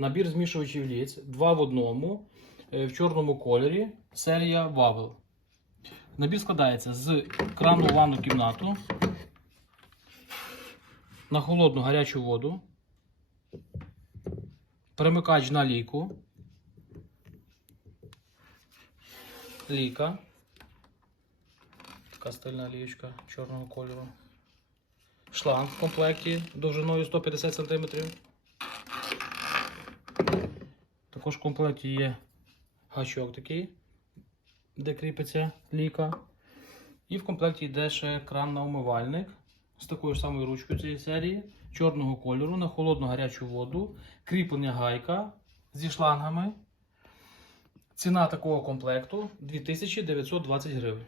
набір змішувачів ліц, два в одному, е, в чорному кольорі, серія Вавел. Набір складається з крану в ванну кімнату, на холодну гарячу воду, перемикач на лійку, ліка, така стильна лієчка чорного кольору, шланг в комплекті довжиною 150 см. Також в комплекті є гачок такий, де кріпиться ліка. І в комплекті йде ще кран на умивальник з такою ж самою ручкою цієї серії, чорного кольору на холодну гарячу воду, кріплення гайка зі шлангами. Ціна такого комплекту 2920 гривень.